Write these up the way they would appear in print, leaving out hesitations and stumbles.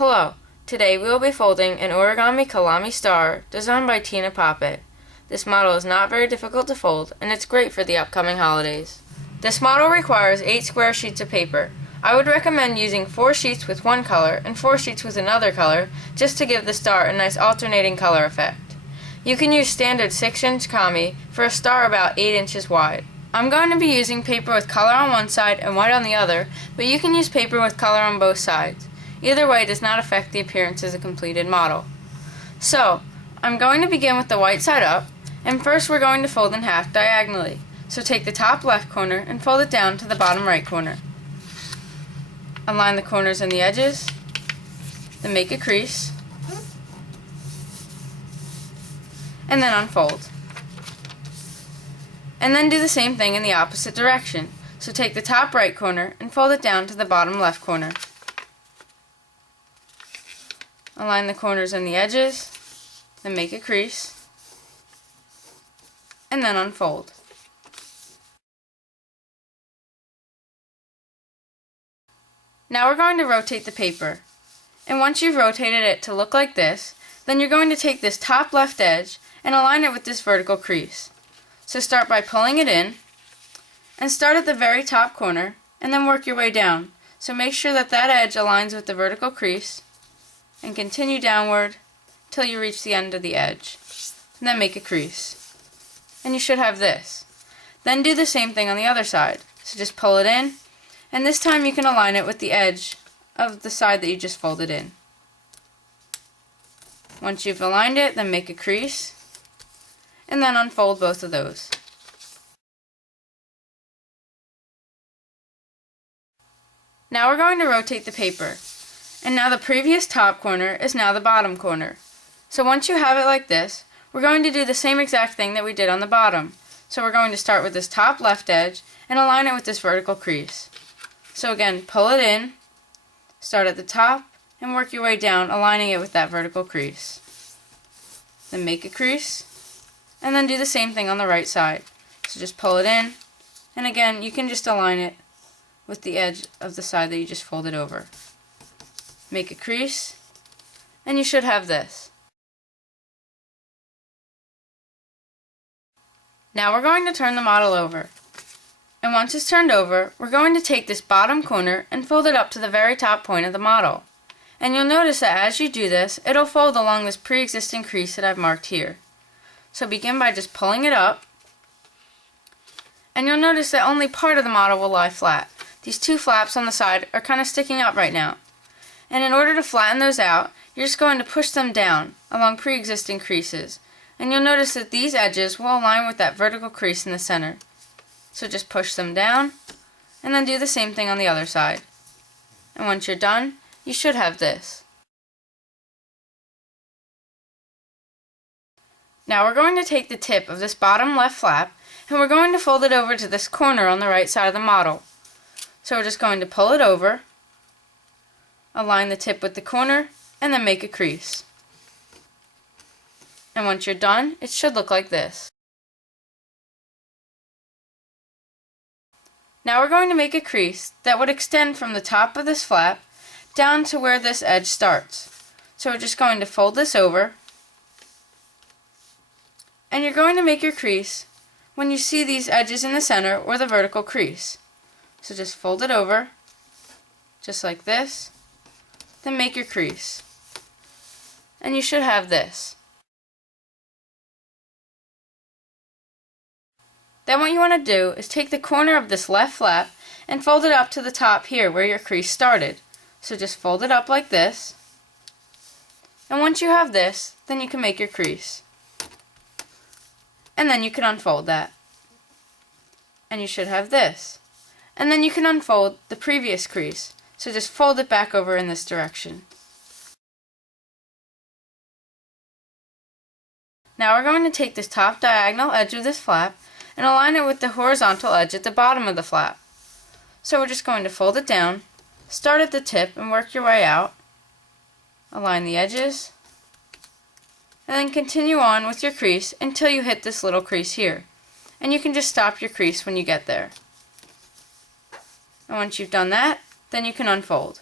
Hello, today we will be folding an Origami KalamiStar designed by Tine Pape. This model is not very difficult to fold and it's great for the upcoming holidays. This model requires 8 square sheets of paper. I would recommend using 4 sheets with one color and 4 sheets with another color just to give the star a nice alternating color effect. You can use standard 6-inch kami for a star about 8 inches wide. I'm going to be using paper with color on one side and white on the other, but you can use paper with color on both sides. Either way does not affect the appearance as a completed model. So, I'm going to begin with the white side up, and first we're going to fold in half diagonally. So take the top left corner and fold it down to the bottom right corner. Align the corners and the edges, then make a crease, and then unfold. And then do the same thing in the opposite direction. So take the top right corner and fold it down to the bottom left corner. Align the corners and the edges, then make a crease, and then unfold. Now we're going to rotate the paper. And once you've rotated it to look like this, then you're going to take this top left edge and align it with this vertical crease. So start by pulling it in, and start at the very top corner, and then work your way down. So make sure that that edge aligns with the vertical crease, and continue downward till you reach the end of the edge. And then make a crease. And you should have this. Then do the same thing on the other side. So just pull it in, and this time you can align it with the edge of the side that you just folded in. Once you've aligned it, then make a crease, and then unfold both of those. Now we're going to rotate the paper. And now the previous top corner is now the bottom corner. So once you have it like this, we're going to do the same exact thing that we did on the bottom. So we're going to start with this top left edge and align it with this vertical crease. So again, pull it in, start at the top, and work your way down, aligning it with that vertical crease. Then make a crease, and then do the same thing on the right side. So just pull it in, and again, you can just align it with the edge of the side that you just folded over. Make a crease, and you should have this. Now we're going to turn the model over. And once it's turned over, we're going to take this bottom corner and fold it up to the very top point of the model. And you'll notice that as you do this, it'll fold along this pre-existing crease that I've marked here. So begin by just pulling it up, and you'll notice that only part of the model will lie flat. These two flaps on the side are kind of sticking up right now. And in order to flatten those out, you're just going to push them down along pre-existing creases. And you'll notice that these edges will align with that vertical crease in the center. So just push them down, and then do the same thing on the other side. And once you're done, you should have this. Now we're going to take the tip of this bottom left flap, and we're going to fold it over to this corner on the right side of the model. So we're just going to pull it over, align the tip with the corner, and then make a crease. And once you're done, it should look like this. Now we're going to make a crease that would extend from the top of this flap down to where this edge starts. So we're just going to fold this over, and you're going to make your crease when you see these edges in the center or the vertical crease. So just fold it over, just like this, then make your crease. And you should have this. Then what you want to do is take the corner of this left flap and fold it up to the top here where your crease started. So just fold it up like this. And once you have this, then you can make your crease. And then you can unfold that. And you should have this. And then you can unfold the previous crease. So just fold it back over in this direction. Now we're going to take this top diagonal edge of this flap and align it with the horizontal edge at the bottom of the flap. So we're just going to fold it down, start at the tip and work your way out, align the edges, and then continue on with your crease until you hit this little crease here. And you can just stop your crease when you get there. And once you've done that, then you can unfold.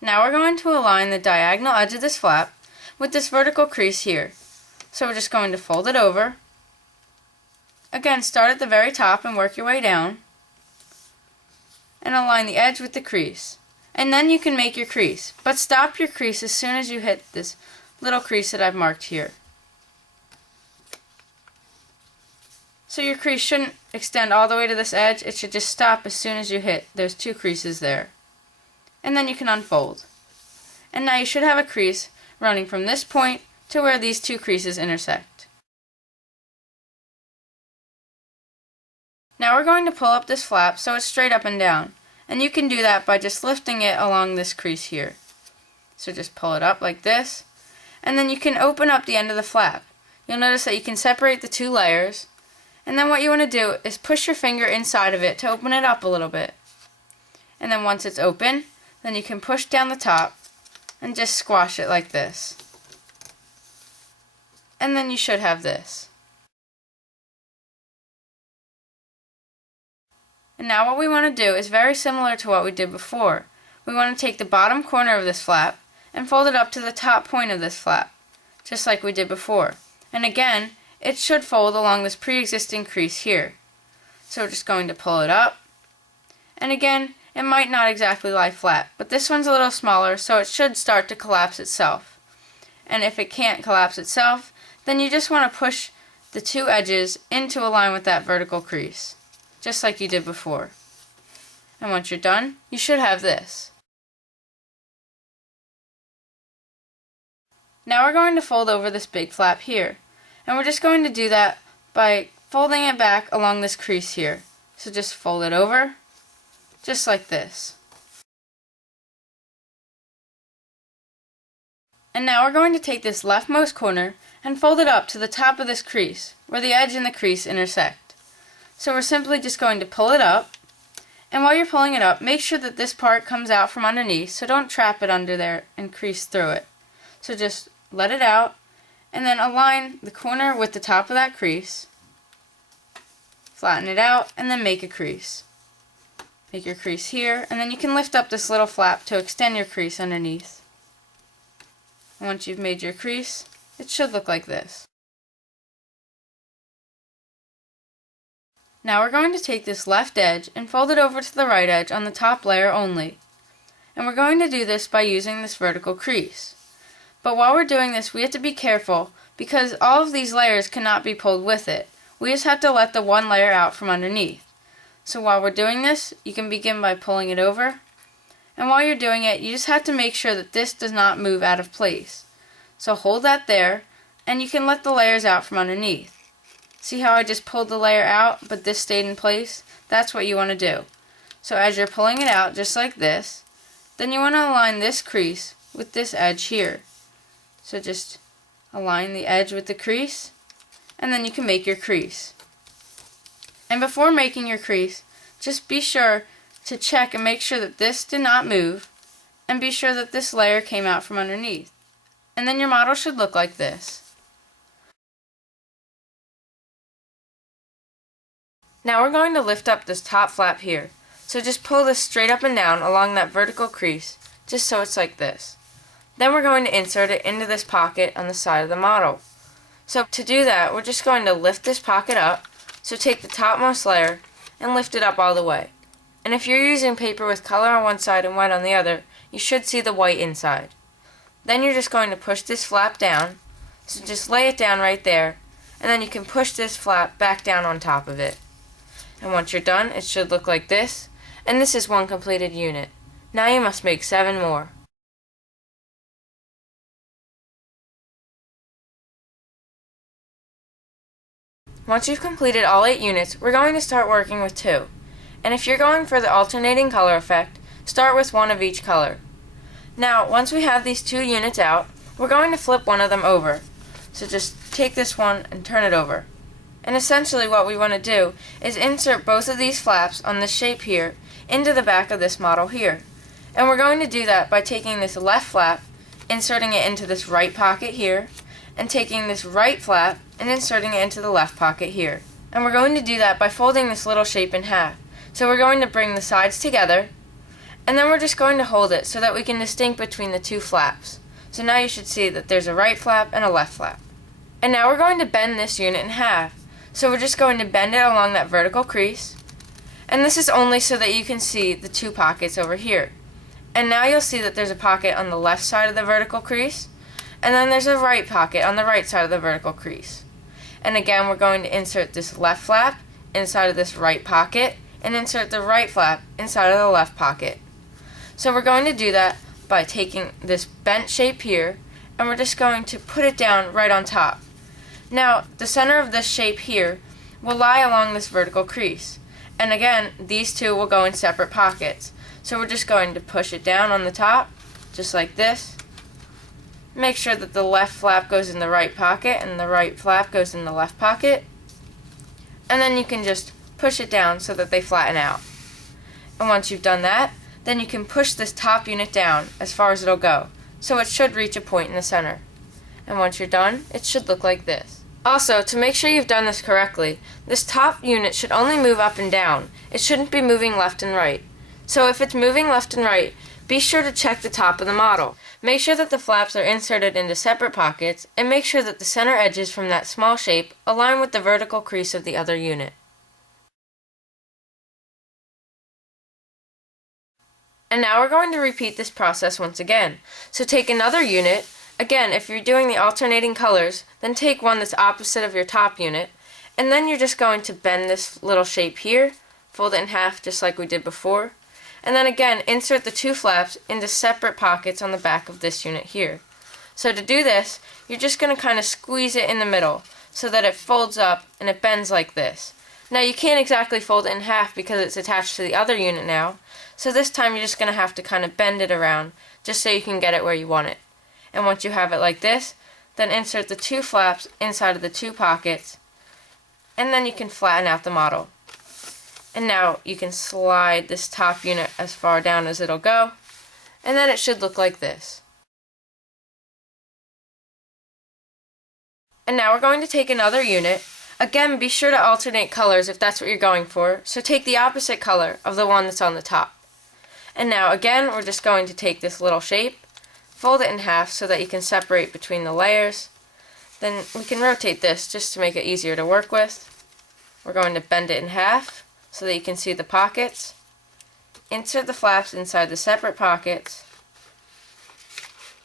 Now we're going to align the diagonal edge of this flap with this vertical crease here. So we're just going to fold it over. Again, start at the very top and work your way down. And align the edge with the crease. And then you can make your crease. But stop your crease as soon as you hit this little crease that I've marked here. So your crease shouldn't extend all the way to this edge. It should just stop as soon as you hit those two creases there. And then you can unfold. And now you should have a crease running from this point to where these two creases intersect. Now we're going to pull up this flap so it's straight up and down. And you can do that by just lifting it along this crease here. So just pull it up like this. And then you can open up the end of the flap. You'll notice that you can separate the two layers. And then what you want to do is push your finger inside of it to open it up a little bit. And then once it's open, then you can push down the top and just squash it like this. And then you should have this. And now what we want to do is very similar to what we did before. We want to take the bottom corner of this flap and fold it up to the top point of this flap, just like we did before. And again, it should fold along this pre-existing crease here. So we're just going to pull it up. And again, it might not exactly lie flat, but this one's a little smaller, so it should start to collapse itself. And if it can't collapse itself, then you just want to push the two edges into a line with that vertical crease, just like you did before. And once you're done, you should have this. Now we're going to fold over this big flap here. And we're just going to do that by folding it back along this crease here. So just fold it over, just like this. And now we're going to take this leftmost corner and fold it up to the top of this crease, where the edge and the crease intersect. So we're simply just going to pull it up, and while you're pulling it up, make sure that this part comes out from underneath, so don't trap it under there and crease through it. So just let it out, and then align the corner with the top of that crease, flatten it out, and then make a crease. Make your crease here, and then you can lift up this little flap to extend your crease underneath. And once you've made your crease, it should look like this. Now we're going to take this left edge and fold it over to the right edge on the top layer only. And we're going to do this by using this vertical crease. But while we're doing this, we have to be careful because all of these layers cannot be pulled with it. We just have to let the one layer out from underneath. So while we're doing this, you can begin by pulling it over. And while you're doing it, you just have to make sure that this does not move out of place. So hold that there, and you can let the layers out from underneath. See how I just pulled the layer out, but this stayed in place? That's what you want to do. So as you're pulling it out, just like this, then you want to align this crease with this edge here. So just align the edge with the crease, and then you can make your crease. And before making your crease, just be sure to check and make sure that this did not move, and be sure that this layer came out from underneath. And then your model should look like this. Now we're going to lift up this top flap here. So just pull this straight up and down along that vertical crease, just so it's like this. Then we're going to insert it into this pocket on the side of the model. So to do that, we're just going to lift this pocket up. So take the topmost layer and lift it up all the way. And if you're using paper with color on one side and white on the other, you should see the white inside. Then you're just going to push this flap down. So just lay it down right there, and then you can push this flap back down on top of it. And once you're done, it should look like this. And this is one completed unit. Now you must make 7 more. Once you've completed all 8 units, we're going to start working with 2. And if you're going for the alternating color effect, start with 1 of each color. Now, once we have these 2 units out, we're going to flip one of them over. So just take this one and turn it over. And essentially what we want to do is insert both of these flaps on this shape here into the back of this model here. And we're going to do that by taking this left flap, inserting it into this right pocket here, and taking this right flap and inserting it into the left pocket here. And we're going to do that by folding this little shape in half. So we're going to bring the sides together, And then we're just going to hold it so that we can distinguish between the two flaps. So now you should see that there's a right flap and a left flap. And now we're going to bend this unit in half. So we're just going to bend it along that vertical crease. And this is only so that you can see the two pockets over here. And now you'll see that there's a pocket on the left side of the vertical crease, and then there's a right pocket on the right side of the vertical crease. And again, we're going to insert this left flap inside of this right pocket, and insert the right flap inside of the left pocket. So we're going to do that by taking this bent shape here, and we're just going to put it down right on top. Now, the center of this shape here will lie along this vertical crease. And again, these two will go in separate pockets. So we're just going to push it down on the top, just like this. Make sure that the left flap goes in the right pocket and the right flap goes in the left pocket. And then you can just push it down so that they flatten out. And once you've done that, then you can push this top unit down as far as it'll go. So it should reach a point in the center. And once you're done, it should look like this. Also, to make sure you've done this correctly, this top unit should only move up and down. It shouldn't be moving left and right. So if it's moving left and right, be sure to check the top of the model. Make sure that the flaps are inserted into separate pockets, and make sure that the center edges from that small shape align with the vertical crease of the other unit. And now we're going to repeat this process once again. So take another unit. Again, if you're doing the alternating colors, then take one that's opposite of your top unit, and then you're just going to bend this little shape here, fold it in half just like we did before, and then again insert the two flaps into separate pockets on the back of this unit here. So to do this, you're just going to kind of squeeze it in the middle so that it folds up and it bends like this. Now you can't exactly fold it in half because it's attached to the other unit now, so this time you're just going to have to kind of bend it around just so you can get it where you want it. And once you have it like this, then insert the two flaps inside of the two pockets, and then you can flatten out the model. And now you can slide this top unit as far down as it'll go, and then it should look like this. And now we're going to take another unit. Again, be sure to alternate colors if that's what you're going for, so take the opposite color of the one that's on the top. And now again, we're just going to take this little shape, fold it in half so that you can separate between the layers. Then we can rotate this just to make it easier to work with. We're going to bend it in half so that you can see the pockets. Insert the flaps inside the separate pockets.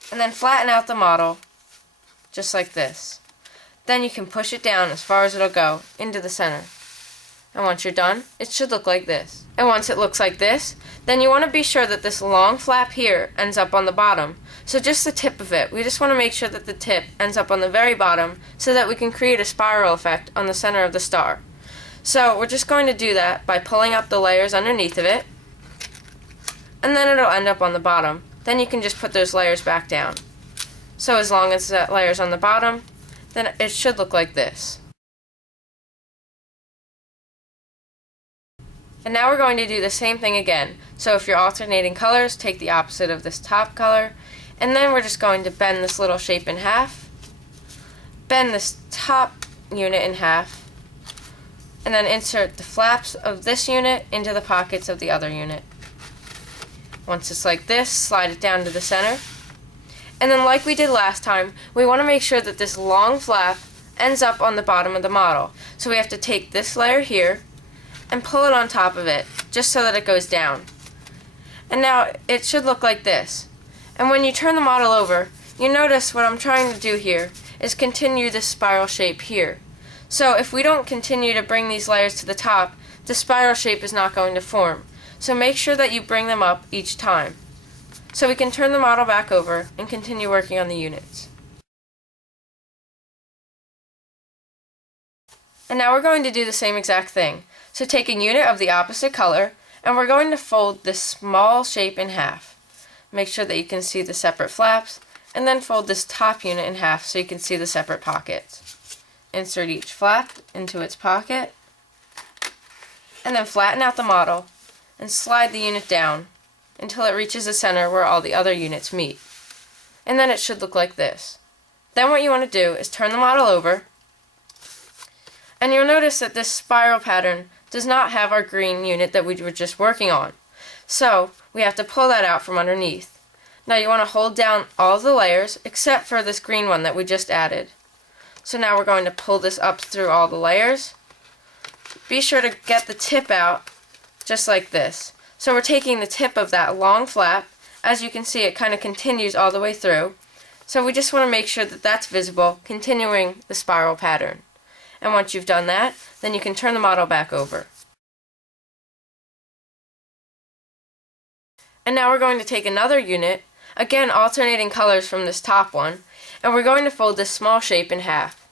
And then flatten out the model just like this. Then you can push it down as far as it'll go into the center. And once you're done, it should look like this. And once it looks like this, then you want to be sure that this long flap here ends up on the bottom. So just the tip of it. We just want to make sure that the tip ends up on the very bottom so that we can create a spiral effect on the center of the star. So we're just going to do that by pulling up the layers underneath of it, and then it'll end up on the bottom. Then you can just put those layers back down. So as long as that layer's on the bottom, then it should look like this. And now we're going to do the same thing again. So if you're alternating colors, take the opposite of this top color, and then we're just going to bend this little shape in half, bend this top unit in half, and then insert the flaps of this unit into the pockets of the other unit. Once it's like this, slide it down to the center. And then like we did last time, we want to make sure that this long flap ends up on the bottom of the model. So we have to take this layer here and pull it on top of it, just so that it goes down. And now it should look like this. And when you turn the model over, you notice what I'm trying to do here is continue this spiral shape here. So if we don't continue to bring these layers to the top, the spiral shape is not going to form. So make sure that you bring them up each time. So we can turn the model back over and continue working on the units. And now we're going to do the same exact thing. So take a unit of the opposite color, and we're going to fold this small shape in half. Make sure that you can see the separate flaps, and then fold this top unit in half so you can see the separate pockets. Insert each flap into its pocket, and then flatten out the model, and slide the unit down until it reaches the center where all the other units meet. And then it should look like this. Then what you want to do is turn the model over, and you'll notice that this spiral pattern does not have our green unit that we were just working on. So we have to pull that out from underneath. Now you want to hold down all of the layers except for this green one that we just added. So now we're going to pull this up through all the layers. Be sure to get the tip out just like this. So we're taking the tip of that long flap. As you can see, it kind of continues all the way through. So we just want to make sure that that's visible, continuing the spiral pattern. And once you've done that, then you can turn the model back over. And now we're going to take another unit, again alternating colors from this top one, and we're going to fold this small shape in half.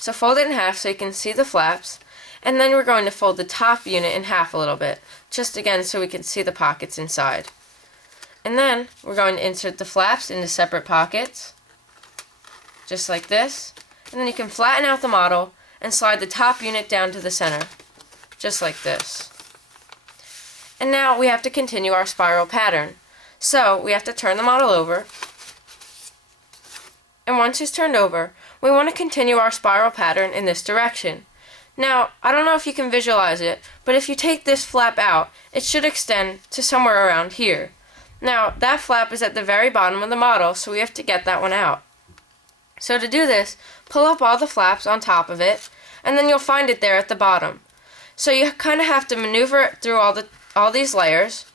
So fold it in half so you can see the flaps, and then we're going to fold the top unit in half a little bit, just again so we can see the pockets inside. And then we're going to insert the flaps into separate pockets, just like this, and then you can flatten out the model and slide the top unit down to the center, just like this. And now we have to continue our spiral pattern. So we have to turn the model over, and once it's turned over, we want to continue our spiral pattern in this direction. Now, I don't know if you can visualize it, but if you take this flap out, it should extend to somewhere around here. Now, that flap is at the very bottom of the model, so we have to get that one out. So to do this, pull up all the flaps on top of it, and then you'll find it there at the bottom. So you kind of have to maneuver it through all these layers,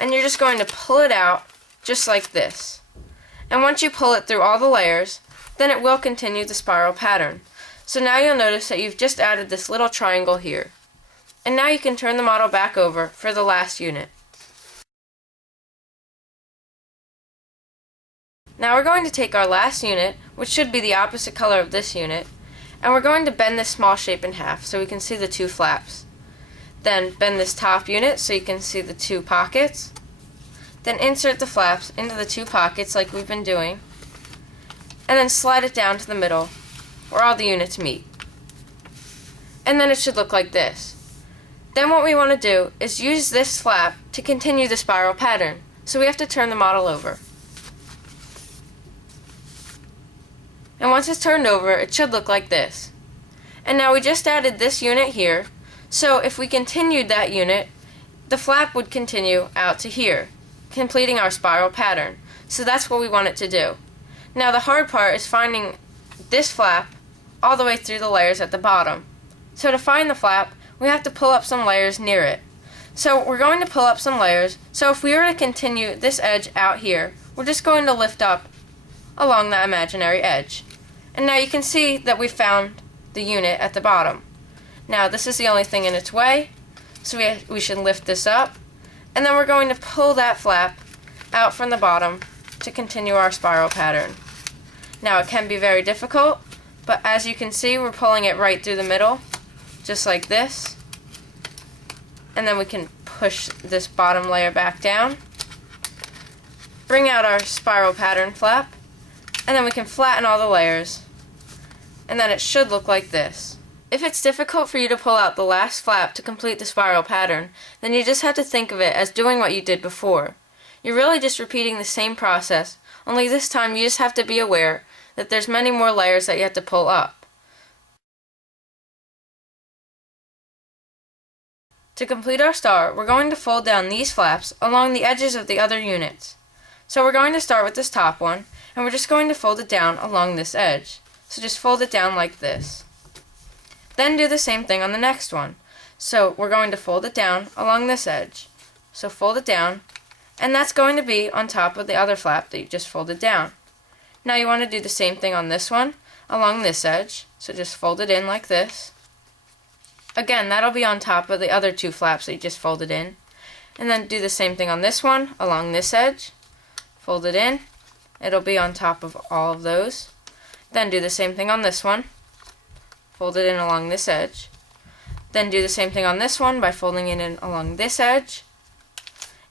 and you're just going to pull it out just like this. And once you pull it through all the layers, then it will continue the spiral pattern. So now you'll notice that you've just added this little triangle here. And now you can turn the model back over for the last unit. Now we're going to take our last unit, which should be the opposite color of this unit, and we're going to bend this small shape in half so we can see the two flaps. Then bend this top unit so you can see the two pockets. Then insert the flaps into the two pockets like we've been doing, and then slide it down to the middle where all the units meet. And then it should look like this. Then what we want to do is use this flap to continue the spiral pattern, so we have to turn the model over. And once it's turned over, it should look like this. And now we just added this unit here, so if we continued that unit, the flap would continue out to here, completing our spiral pattern. So that's what we want it to do. Now the hard part is finding this flap all the way through the layers at the bottom. So to find the flap, we have to pull up some layers near it. So we're going to pull up some layers, so if we were to continue this edge out here, we're just going to lift up along that imaginary edge. And now you can see that we found the unit at the bottom. Now this is the only thing in its way, so we should lift this up, and then we're going to pull that flap out from the bottom to continue our spiral pattern. Now it can be very difficult, but as you can see, we're pulling it right through the middle, just like this, and then we can push this bottom layer back down, bring out our spiral pattern flap, and then we can flatten all the layers, and then it should look like this. If it's difficult for you to pull out the last flap to complete the spiral pattern, then you just have to think of it as doing what you did before. You're really just repeating the same process, only this time you just have to be aware that there's many more layers that you have to pull up. To complete our star, we're going to fold down these flaps along the edges of the other units. So we're going to start with this top one, and we're just going to fold it down along this edge. So just fold it down like this. Then do the same thing on the next one. So we're going to fold it down along this edge. So fold it down, and that's going to be on top of the other flap that you just folded down. Now you want to do the same thing on this one along this edge. So just fold it in like this. Again, that'll be on top of the other two flaps that you just folded in. And then do the same thing on this one along this edge. Fold it in. It'll be on top of all of those. Then do the same thing on this one. Fold it in along this edge. Then do the same thing on this one by folding it in along this edge.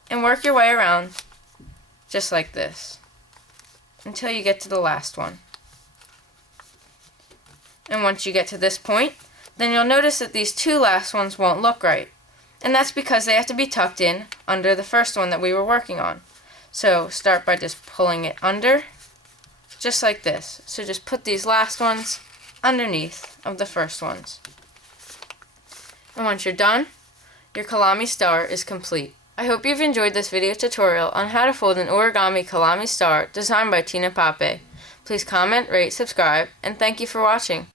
And work your way around just like this until you get to the last one. And once you get to this point, then you'll notice that these two last ones won't look right. And that's because they have to be tucked in under the first one that we were working on. So start by just pulling it under, just like this. So just put these last ones underneath of the first ones. And once you're done, your KalamiStar is complete. I hope you've enjoyed this video tutorial on how to fold an Origami KalamiStar designed by Tine Pape. Please comment, rate, subscribe, and thank you for watching.